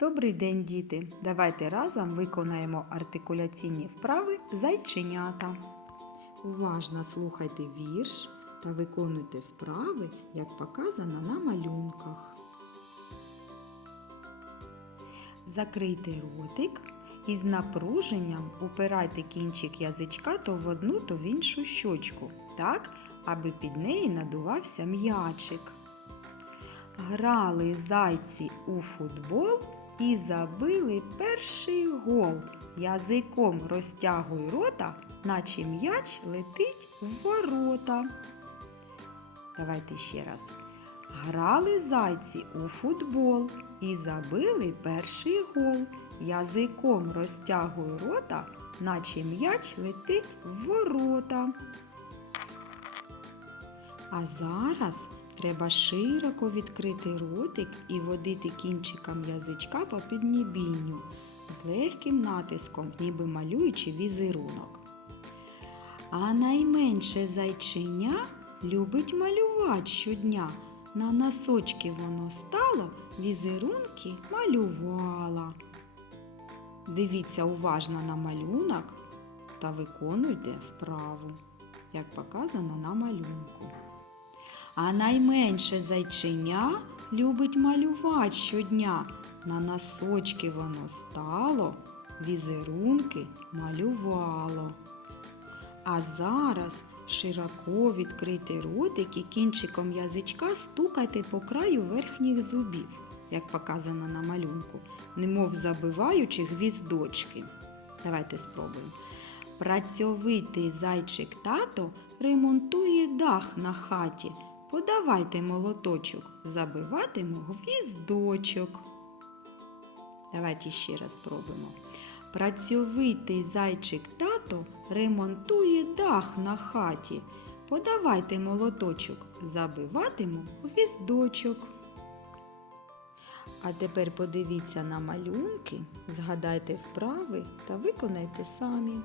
Добрий день, діти! Давайте разом виконаємо артикуляційні вправи зайченята. Уважно слухайте вірш та виконуйте вправи, як показано на малюнках. Закрийте ротик і з напруженням упирайте кінчик язичка то в одну, то в іншу щочку, так, аби під неї надувався м'ячик. Грали зайці у футбол і забили перший гол. Язиком розтягуй рота, наче м'яч летить в ворота. Давайте ще раз. Грали зайці у футбол і забили перший гол. Язиком розтягуй рота, наче м'яч летить в ворота. А зараз треба широко відкрити ротик і водити кінчиком язичка по піднебінню з легким натиском, ніби малюючи візерунок. А найменше зайченя любить малювати щодня. На носочки воно стало, візерунки малювала. Дивіться уважно на малюнок та виконуйте вправу, як показано на малюнку. А найменше зайченя любить малювати щодня. На носочки воно стало, візерунки малювало. А зараз широко відкрити ротик і кінчиком язичка стукайте по краю верхніх зубів, як показано на малюнку, немов забиваючи гвіздочки. Давайте спробуємо. Працьовитий зайчик тато ремонтує дах на хаті. Подавайте молоточок, забиватиму гвіздочок. Давайте ще раз спробуємо. Працьовитий зайчик тато ремонтує дах на хаті. Подавайте молоточок, забиватиму гвіздочок. А тепер подивіться на малюнки, згадайте вправи та виконайте самі.